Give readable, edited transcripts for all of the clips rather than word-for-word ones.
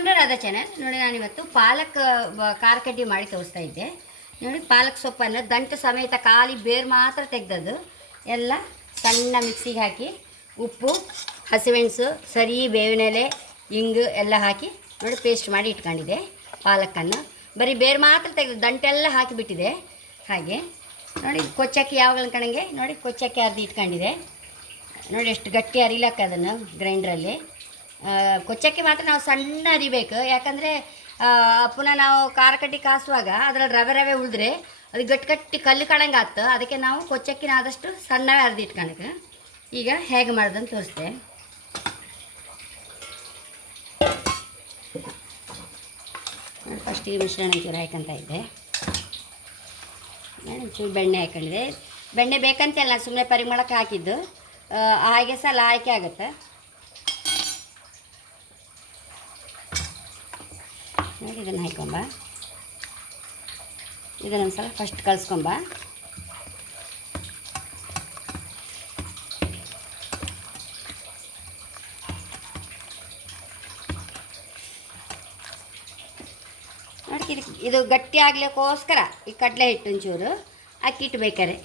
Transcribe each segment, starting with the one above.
Welcome to Radha channel. ನೋಡಿ ನಾನಿವತ್ತು ಪಾಲಕ್ ಖಾರ ಕಡ್ಡಿ ಮಾಡಿ ತೋರಿಸ್ತಾ ಇದ್ದೆ. ನೋಡಿ ಪಾಲಕ್ ಸೊಪ್ಪನ್ನು ದಂಟು ಸಮೇತ ಖಾಲಿ ಬೇರು ಮಾತ್ರ ತೆಗೆದದ್ದು ಎಲ್ಲ ಸಣ್ಣ ಮಿಕ್ಸಿಗೆ ಹಾಕಿ ಉಪ್ಪು, ಹಸಿಮೆಣಸು, ಸರಿ ಬೇವಿನೆಲೆ, ಇಂಗು ಎಲ್ಲ ಹಾಕಿ ನೋಡಿ ಪೇಸ್ಟ್ ಮಾಡಿ ಇಟ್ಕೊಂಡಿದ್ದೆ. ಪಾಲಕ್ಕನ್ನು ಬರೀ ಬೇರು ಮಾತ್ರ ತೆಗೆದು ದಂಟೆಲ್ಲ ಹಾಕಿಬಿಟ್ಟಿದೆ. ಹಾಗೆ ನೋಡಿ ಕೊಚ್ಚಕ್ಕಿ ಯಾವಾಗಲ ಕಣಂಗೆ ನೋಡಿ ಕೊಚ್ಚಕ್ಕಿ ಅರ್ದು ಇಟ್ಕೊಂಡಿದೆ. ನೋಡಿ ಎಷ್ಟು ಗಟ್ಟಿ ಅರಿಲಕ್ಕ ಅದನ್ನು ಗ್ರೈಂಡ್ರಲ್ಲಿ. ಕೊಚ್ಚಕ್ಕಿ ಮಾತ್ರ ನಾವು ಸಣ್ಣ ಅರಿಬೇಕು, ಯಾಕಂದರೆ ಪುನಃ ನಾವು ಖಾರ ಕಡ್ಡಿ ಕಾಸುವಾಗ ಅದರಲ್ಲಿ ರವೆ ರವೆ ಉಳಿದ್ರೆ ಅದು ಗಟ್ಟಿ ಕಲ್ಲು ಕಡಂಗೆ ಆಯ್ತು. ಅದಕ್ಕೆ ನಾವು ಕೊಚ್ಚಕ್ಕಿನ ಆದಷ್ಟು ಸಣ್ಣವೇ ಅರ್ದು ಇಟ್ಕೊಳಕ್ಕೆ. ಈಗ ಹೇಗೆ ಮಾಡೋದಂತ ತೋರಿಸ್ದೆ. ಫಸ್ಟ್ ಈ ಮಿಶ್ರಣ ಚೂರು ಹಾಕಂತ ಇದ್ದೆ. ಚೂರು ಬೆಣ್ಣೆ ಹಾಕೊಂಡಿದೆ. ಬೆಣ್ಣೆ ಬೇಕಂತೆಲ್ಲ ಸುಮ್ಮನೆ ಪರಿಮಳಕ್ಕೆ ಹಾಕಿದ್ದು, ಹಾಗೆ ಸಹ ಆಯ್ಕೆ ಆಗುತ್ತೆ. ನೋಡಿ ಇದನ್ನು ಹಾಕೊಂಬ, ಇದನ್ನೊಂದು ಸಲ ಫಸ್ಟ್ ಕಲಿಸ್ಕೊಂಬ. ನೋಡಿ ಇದು ಗಟ್ಟಿ ಆಗ್ಲಿಕ್ಕೋಸ್ಕರ ಈ ಕಡಲೆ ಹಿಟ್ಟು ಒಂಚೂರು ಅಕ್ಕಿ ಹಿಟ್ಟು ಬೇಕಾರೆ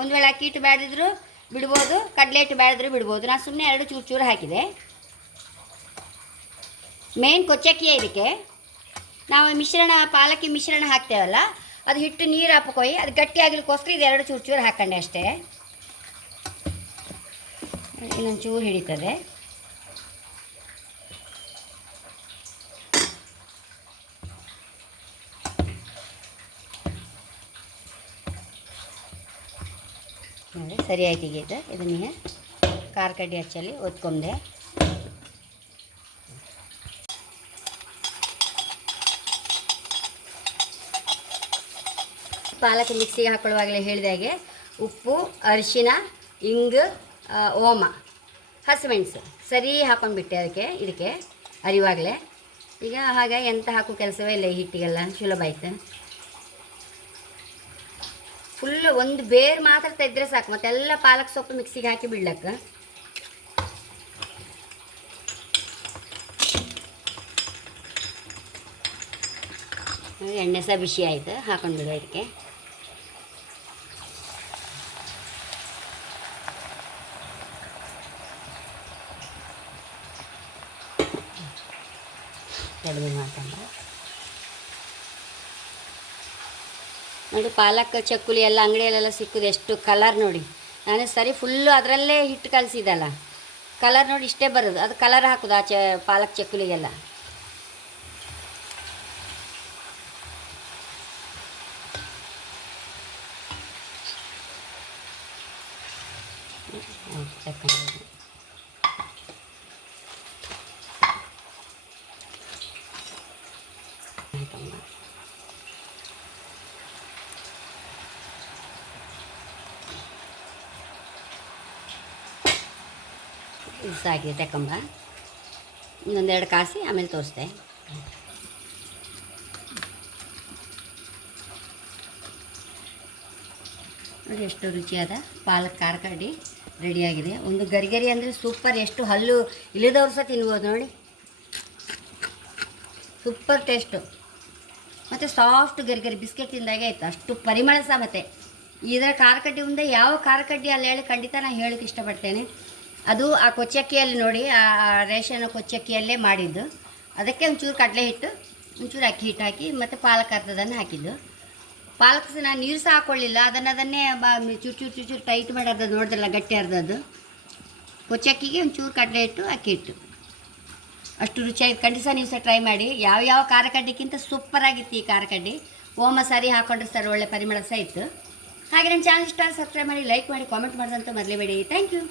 ಒಂದು ವೇಳೆ ಅಕ್ಕಿ ಹಿಟ್ಟು ಬೇಡಿದ್ರು ಬಿಡ್ಬೋದು, ಕಡಲೆ ಹಿಟ್ಟು ಬೇಡಿದ್ರು ಬಿಡ್ಬೋದು. ನಾನು ಸುಮ್ಮನೆ ಎರಡು ಚೂರು ಚೂರು ಹಾಕಿದೆ. ಮೇನ್ ಕೊಚ್ಚಕ್ಕಿಯೇ ಇದಕ್ಕೆ. ನಾವು ಮಿಶ್ರಣ ಪಾಲಕ್ಕಿ ಮಿಶ್ರಣ ಹಾಕ್ತೇವಲ್ಲ, ಅದು ಹಿಟ್ಟು ನೀರು ಹಾಕ್ಕೊಯ್ ಅದು ಗಟ್ಟಿ ಆಗಲಿಕ್ಕೋಸ್ಕರ ಇದು ಎರಡು ಚೂರು ಚೂರು ಹಾಕೊಂಡೆ ಅಷ್ಟೇ. ಇನ್ನೊಂದು ಚೂರು ಹಿಡಿತದೆ. ನೋಡಿ ಸರಿ ಆಯ್ತು. ಈಗ ಇದನ್ನ ಖಾರ ಕಡ್ಡಿ ಹಚ್ಚಲ್ಲಿ ಒತ್ಕೊಂಡೆ. ಪಾಲಕ್ ಮಿಕ್ಸಿಗೆ ಹಾಕೊಳ್ಳುವಾಗಲೇ ಹೇಳಿದಾಗೆ ಉಪ್ಪು, ಅರಿಶಿನ, ಇಂಗು, ಓಮ, ಹಸಿಮೆಣಸು ಸರಿ ಹಾಕೊಂಡ್ಬಿಟ್ಟೆ ಇದಕ್ಕೆ ಅರಿವಾಗಲೇ. ಈಗ ಹಾಗೆ ಎಂತ ಹಾಕೋ ಕೆಲಸವೇ ಇಲ್ಲ, ಈ ಹಿಟ್ಟಿಗೆಲ್ಲ ಸುಲಭ ಆಯ್ತು. ಫುಲ್ಲು ಒಂದು ಬೇರು ಮಾತ್ರ ತೆಗೆದ್ರೆ ಸಾಕು, ಮತ್ತೆಲ್ಲ ಪಾಲಕ್ ಸೊಪ್ಪು ಮಿಕ್ಸಿಗೆ ಹಾಕಿ ಬಿಡ್ಲಕ್ಕ. ಎಣ್ಣೆ ಸಹ ಬಿಸಿ ಆಯಿತು, ಹಾಕೊಂಡ್ಬಿಡು ಇದಕ್ಕೆ. ಕಡಿಮೆ ಮಾಡ್ಕೊಂಡು ನೋಡಿ ಪಾಲಕ್ ಚಕ್ಕುಲಿ ಎಲ್ಲ ಅಂಗಡಿಯಲ್ಲೆಲ್ಲ ಸಿಕ್ಕುದು ಎಷ್ಟು ಕಲರ್ ನೋಡಿ. ನಾನು ಸರಿ ಫುಲ್ಲು ಅದರಲ್ಲೇ ಹಿಟ್ಟು ಕಲಿಸಿದಲ್ಲ, ಕಲರ್ ನೋಡಿ ಇಷ್ಟೇ ಬರೋದು. ಅದು ಕಲರ್ ಹಾಕೋದು ಆಚೆ ಪಾಲಕ್ ಚಕ್ಕುಲಿಗೆಲ್ಲ. ಇದು ಸಾಕಿದೆ, ತಕೊಂಬ. ಇನ್ನೊಂದೆರಡು ಕಾಸಿ ಆಮೇಲೆ ತೋರಿಸ್ದೆ. ನೋಡಿ ಎಷ್ಟು ರುಚಿಯಾದ ಪಾಲಕ್ ಖಾರ ಕಡ್ಡಿ ರೆಡಿಯಾಗಿದೆ. ಒಂದು ಗರಿಗರಿ ಅಂದರೆ ಸೂಪರ್, ಎಷ್ಟು ಹಲ್ಲು ಇಳಿದವ್ರು ಸಹ ತಿನ್ಬೋದು ನೋಡಿ. ಸೂಪರ್ ಟೇಸ್ಟು ಮತ್ತು ಸಾಫ್ಟ್ ಗರಿಗರಿ ಬಿಸ್ಕೆಟ್ ತಿಂದಾಗೆ ಆಯಿತು, ಅಷ್ಟು ಪರಿಮಳ ಸಹ. ಮತ್ತು ಇದರ ಖಾರ ಕಡ್ಡಿ ಮುಂದೆ ಯಾವ ಖಾರ ಕಡ್ಡಿ ಅಲ್ಲಿ ಹೇಳಿ ಖಂಡಿತ ನಾನು ಹೇಳೋಕ್ಕೆ ಇಷ್ಟಪಡ್ತೇನೆ. ಅದು ಆ ಕೊಚ್ಚಕ್ಕಿಯಲ್ಲಿ ನೋಡಿ, ಆ ರೇಷನ್ ಕೊಚ್ಚಕ್ಕಿಯಲ್ಲೇ ಮಾಡಿದ್ದು. ಅದಕ್ಕೆ ಒಂಚೂರು ಕಡಲೆ ಹಿಟ್ಟು, ಒಂಚೂರು ಅಕ್ಕಿ ಹಿಟ್ಟು ಹಾಕಿ ಮತ್ತು ಪಾಲಕ್ ಅರ್ಧದನ್ನು ಹಾಕಿದ್ದು. ಪಾಲಕ್ ನಾನು ನೀರು ಸಹ ಹಾಕ್ಕೊಳ್ಳಿಲ್ಲ, ಅದನ್ನೇ ಚೂರು ಚೂರು ಚೂರು ಚೂರು ಟೈಟ್ ಮಾಡಿ ಅರ್ಧದ್ದು ನೋಡಿದ್ರಲ್ಲ, ಗಟ್ಟಿ ಅರ್ಧದ್ದು. ಕೊಚ್ಚಕ್ಕಿಗೆ ಒಂಚೂರು ಕಡಲೆ ಹಿಟ್ಟು, ಅಕ್ಕಿ ಹಿಟ್ಟು, ಅಷ್ಟು ರುಚಿಯಾಗಿ ಖಂಡಿತ ನೀವು ಸಹ ಟ್ರೈ ಮಾಡಿ. ಯಾವ ಖಾರ ಕಡ್ಡಿಗಿಂತ ಸೂಪರಾಗಿತ್ತು ಈ ಖಾರ ಕಡ್ಡಿ. ಓಮ ಸಾರಿ ಹಾಕೊಂಡ್ರೆ ಸರ್ ಒಳ್ಳೆ ಪರಿಮಳ ಸಹ ಇತ್ತು. ಹಾಗೆ ನನ್ನ ಚಾನಲ್ ಇಷ್ಟ ಸಬ್ಸ್ಕ್ರೈಬ್ ಮಾಡಿ, ಲೈಕ್ ಮಾಡಿ, ಕಾಮೆಂಟ್ ಮಾಡೋದಂತ ಮರಲೇಬೇಡಿ. Thank you.